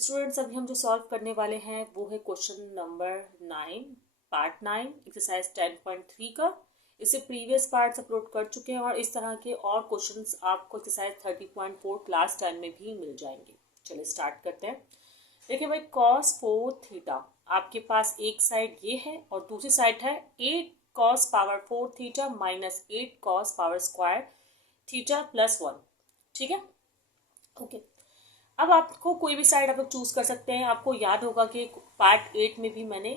Students अभी हम जो सॉल्व करने वाले हैं वो है क्वेश्चन नंबर 9 पार्ट 9 एक्सरसाइज 10.3 का। इससे प्रीवियस पार्ट्स अपलोड कर चुके हैं और इस तरह के और क्वेश्चंस आपको एक्सरसाइज 30.4 क्लास 10 में भी मिल जाएंगे। चलिए स्टार्ट करते हैं। देखिए भाई cos 4 थीटा आपके पास एक साइड ये है और दूसरी साइड है 8 cos power 4 theta minus 8 cos power square theta plus 1। ठीक है, ओके। अब आपको कोई भी साइड आप लोग चूज कर सकते हैं। आपको याद होगा कि पार्ट 8 में भी मैंने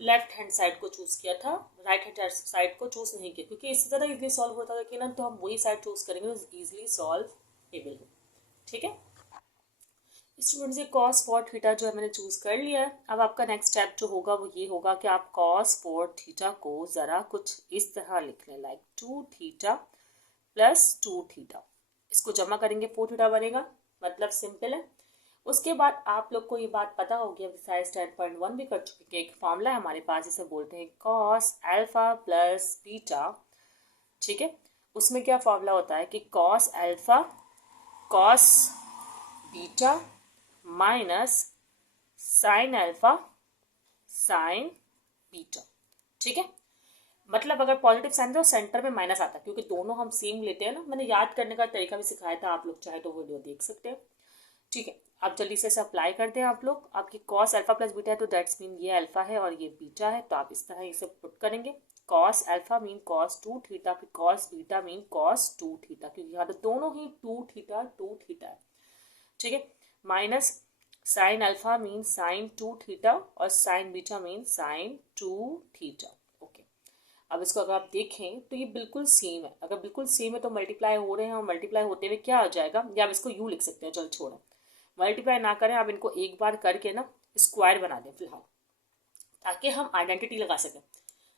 लेफ्ट हैंड साइड को चूज किया था, राइट हैंड साइड को चूज नहीं किया, क्योंकि इससे ज़्यादा इजीली सॉल्व होता था कि ना, तो हम वही साइड चूज करेंगे तो इजीली सॉल्व एबल हो। ठीक है, स्टूडेंट से cos 4 थीटा जो है मैंने चूज कर लिया है। अब आपका नेक्स्ट स्टेप जो होगा वो ये होगा कि आप cos 4 थीटा को ज़रा कुछ इस तरह लिख लें, लाइक 2 थीटा प्लस 2 थीटा। इसको जमा करेंगे 4 थीटा बनेगा, मतलब सिंपल है। उसके बाद आप लोग को ये बात पता होगी, अब एक्सरसाइज 10.1 भी कर चुके हैं, एक फॉर्मूला है हमारे पास जिसे बोलते हैं कॉस अल्फा प्लस बीटा। ठीक है, उसमें क्या फॉर्मूला होता है कि cos alpha cos beta minus sine alpha sign beta. ठीक है, मतलब अगर पॉजिटिव साइन तो सेंटर में माइनस आता है, क्योंकि दोनों हम सेम लेते हैं ना। मैंने याद करने का तरीका भी सिखाया था, आप लोग चाहे तो वीडियो देख सकते हैं। ठीक है, आप जल्दी से इसे अप्लाई करते हैं। आप लोग, आपकी कॉस अल्फा प्लस बीटा है तो दैट्स मीन ये अल्फा है और ये बीटा है, तो आप इस तरह इसे पुट करेंगे। Cos alpha mean cos 2 theta, फिर cos beta mean cos 2 theta, क्योंकि यहाँ तो दोनों ही 2 थीटा है। ठीक है, minus sine alpha mean sine 2 theta और sine beta mean sine 2 theta. Okay, अब इसको अगर आप देखें तो ये बिल्कुल सेम है। अगर बिल्कुल सेम है तो मल्टीप्लाई हो रहे हैं, और मल्टीप्लाई होते हुए क्या आ जाएगा, या आप इसको यू लिख सकते हैं। चल छोड़ें, मल्टीप्लाई ना करें, आप इनको एक बार करके ना स्क्वायर बना दें फिलहाल, ताकि हम आइडेंटिटी लगा सकें।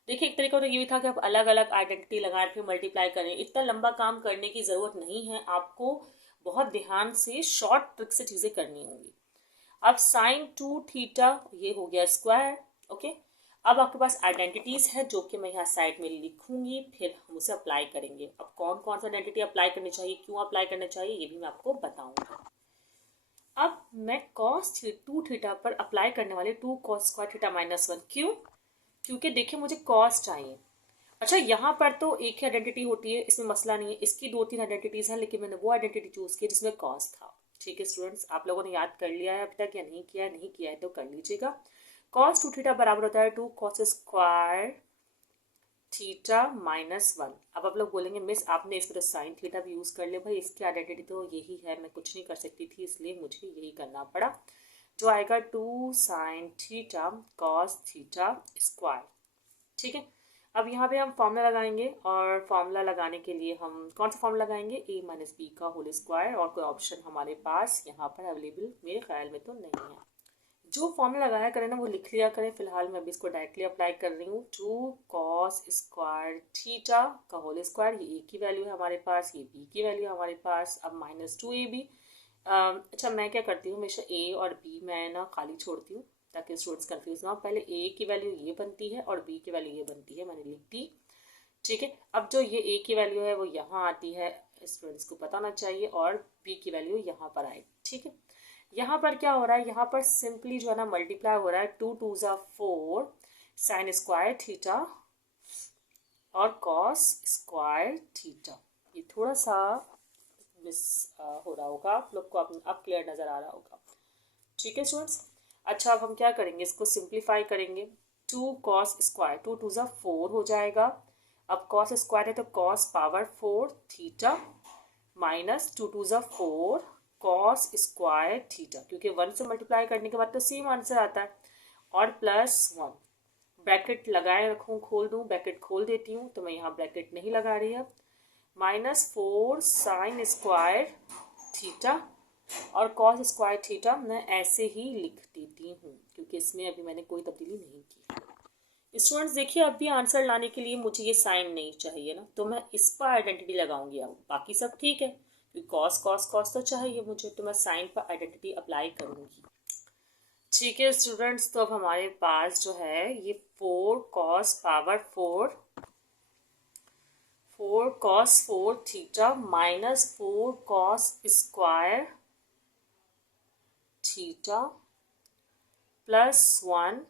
देखिए, एक तरीका तो ये भी था कि आप अलग अलग आइडेंटिटी लगाएं फिर मल्टीप्लाई करें। इतना लंबा काम करने की ज़रूरत नहीं है, आपको बहुत ध्यान से शॉर्ट ट्रिक से चीज़ें करनी होंगी। अब साइन 2 थीटा ये हो गया स्क्वायर। ओके, अब आपके पास आइडेंटिटीज है जो कि मैं यहाँ साइड में लिखूंगी, फिर हम उसे अप्लाई करेंगे। अब कौन कौन सा आइडेंटिटी अप्लाई करनी चाहिए, क्यों अप्लाई करना चाहिए, ये भी मैं आपको बताऊंगा। अब मैं cos 2 थीटा पर अप्लाई करने वाले 2 cos स्क्वायर थीटा माइनस 1। क्यों? क्योंकि देखिए मुझे cos चाहिए। अच्छा, यहाँ पर तो एक ही आइडेंटिटी होती है, इसमें मसला नहीं है। इसकी 2-3 आइडेंटिटीज हैं, लेकिन मैंने वो आइडेंटिटी चूज की जिसमें cos था। ठीक है स्टूडेंट्स, आप लोगों ने याद कर लिया है अभी तक या नहीं किया है? नहीं किया है तो कर लीजिएगा। cos 2 थीटा बराबर होता है 2 cos स्क्वायर थीटा माइनस 1। अब आप लोग बोलेंगे मिस आपने इस पर तो साइन थीटा भी यूज़ कर लिया। भाई इसकी आइडेंटिटी तो यही है, मैं कुछ नहीं कर सकती थी, इसलिए मुझे यही करना पड़ा। जो आएगा 2 sine theta cos theta square. ठीक है, अब यहाँ पे हम फॉर्मूला लगाएंगे, और फॉर्मूला लगाने के लिए हम कौन सा फॉर्मूला लगाएंगे, a माइनस बी का होल स्क्वायर। और कोई ऑप्शन हमारे पास यहाँ पर अवेलेबल मेरे ख्याल में तो नहीं है। जो फॉर्मूला लगाया करें ना वो लिख लिया करें। फिलहाल मैं अभी इसको डायरेक्टली अप्लाई कर रही हूँ। 2 cos स्क्वायर थीटा का होल स्क्वायर, ये a की वैल्यू है हमारे पास, ये b की वैल्यू है हमारे पास। अब माइनस 2ab। अच्छा, मैं क्या करती हूँ, हमेशा a और b मैं ना खाली छोड़ती हूँ ताकि स्टूडेंट्स कंफ्यूज ना हो। पहले a की वैल्यू ये बनती है और b की वैल्यू ये बनती है, मैंने लिख दी। ठीक है, अब जो ये a की वैल्यू है वो यहाँ आती है, स्टूडेंट्स को पता होना चाहिए, और b की वैल्यू यहाँ पर आएगी। ठीक है, यहाँ पर क्या हो रहा है, यहाँ पर सिंपली जो है ना मल्टीप्लाई हो रहा है। 2 2 ज़ा 4 साइन स्क्वायर थीटा और कॉस स्क्वायर थीटा। ये थोड़ा सा मिस हो रहा होगा आप लोग को, अब क्लियर नज़र आ रहा होगा। ठीक है स्टूडेंट्स, अच्छा अब हम क्या करेंगे, इसको सिंप्लीफाई करेंगे। 2 कॉस स्क्वायर 2 2 ज़ा 4 हो जाएगा। अब कॉस स्क्वायर है तो कॉस पावर 4 थीटा माइनस 2 2 ज़ा 4 कॉस स्क्वायर थीटा, क्योंकि 1 से मल्टीप्लाई करने के बाद तो सेम आंसर आता है, और प्लस 1। ब्रैकेट लगाए रखूँ, खोल दूँ, ब्रैकेट खोल देती हूँ, तो मैं यहाँ ब्रैकेट नहीं लगा रही अब। माइनस 4 साइन स्क्वायर थीटा और कॉस स्क्वायर थीटा मैं ऐसे ही लिख देती हूँ, क्योंकि इसमें अभी मैंने कोई तब्दीली नहीं की। स्टूडेंट्स देखिए, अब भी आंसर लाने के लिए मुझे ये साइन नहीं चाहिए ना, तो मैं इस पर आइडेंटिटी लगाऊंगी। अब बाकी सब ठीक है, क्योंकि कॉस कॉस कॉस तो चाहिए मुझे, तो मैं साइन पर आइडेंटिटी अप्लाई करूंगी। ठीक है स्टूडेंट्स, तो अब हमारे पास जो है ये 4 cos power 4 cos 4 theta minus 4 cos square theta plus 1।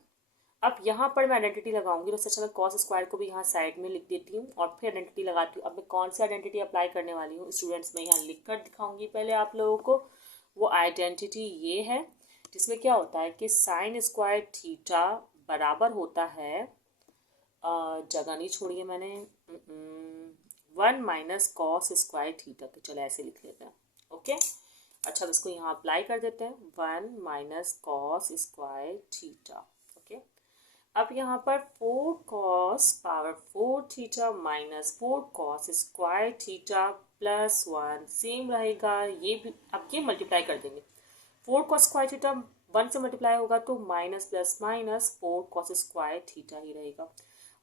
अब यहाँ पर मैं आइडेंटिटी लगाऊंगी तो सबसे मैं कॉस स्क्वायर को भी यहाँ साइड में लिख देती हूँ और फिर आइडेंटिटी लगाती हूँ। अब मैं कौन सी आइडेंटिटी अप्लाई करने वाली हूँ स्टूडेंट्स, मैं यहाँ लिख कर दिखाऊंगी पहले आप लोगों को। वो आइडेंटिटी ये है जिसमें क्या होता है कि साइन स्क्वायर थीटा बराबर होता है, जगह नहीं छोड़ी है मैंने, 1 माइनस कॉस स्क्वायर थीटा। तो चलो ऐसे लिख लेते हैं। ओके, अच्छा अब इसको यहाँ अप्लाई कर देते हैं, 1 minus cos square theta. Okay, अब यहाँ पर 4 cos power 4 theta minus 4 cos square theta plus 1 same रहेगा। ये भी अब ये मल्टीप्लाई कर देंगे, 4 कॉस स्क्वायर थीटा 1 से मल्टीप्लाई होगा तो minus plus minus 4 cos square theta ही रहेगा।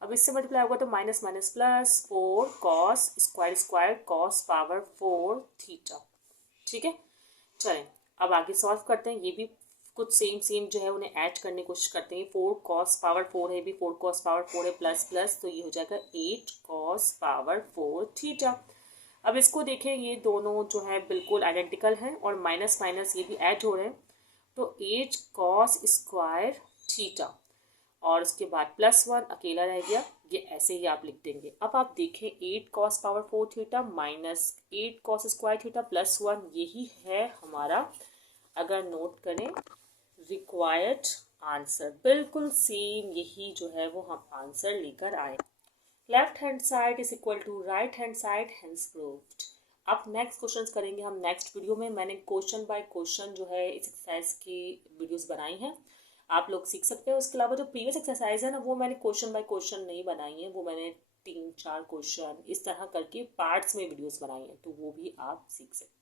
अब इससे मल्टीप्लाई होगा तो minus minus plus 4 cos square square cos power 4 theta. ठीक है, चलें अब आगे सॉल्व करते हैं। ये भी कुछ सेम जो है उन्हें ऐड करने की कोशिश करते हैं। 4 कॉस पावर 4 है, भी 4 कॉस पावर 4 है प्लस प्लस, तो ये हो जाएगा 8 कॉस पावर 4 थीटा। अब इसको देखें, ये दोनों जो है बिल्कुल आइडेंटिकल हैं और माइनस माइनस ये भी ऐड हो रहे हैं, तो 8 कॉस स्क्वायर थीटा और उसके बाद प्लस 1 अकेला रह गया, ये ऐसे ही आप लिख देंगे। अब आप देखें 8 cos power 4 theta minus 8 cos square theta plus 1, यही है हमारा, अगर नोट करें, रिक्वायर्ड आंसर। बिल्कुल सेम यही जो है वो हम आंसर लेकर आए। Left hand side is equal to right hand side, hence proved. अब नेक्स्ट क्वेश्चन करेंगे हम नेक्स्ट वीडियो में। मैंने क्वेश्चन बाय क्वेश्चन जो है इस एक्सरसाइज की वीडियोस बनाई हैं, आप लोग सीख सकते हैं। उसके अलावा जो प्रीवियस एक्सरसाइज है ना, वो मैंने क्वेश्चन बाय क्वेश्चन नहीं बनाई है, वो मैंने 3-4 क्वेश्चन इस तरह करके पार्ट्स में वीडियोस बनाई हैं, तो वो भी आप सीख सकते हैं।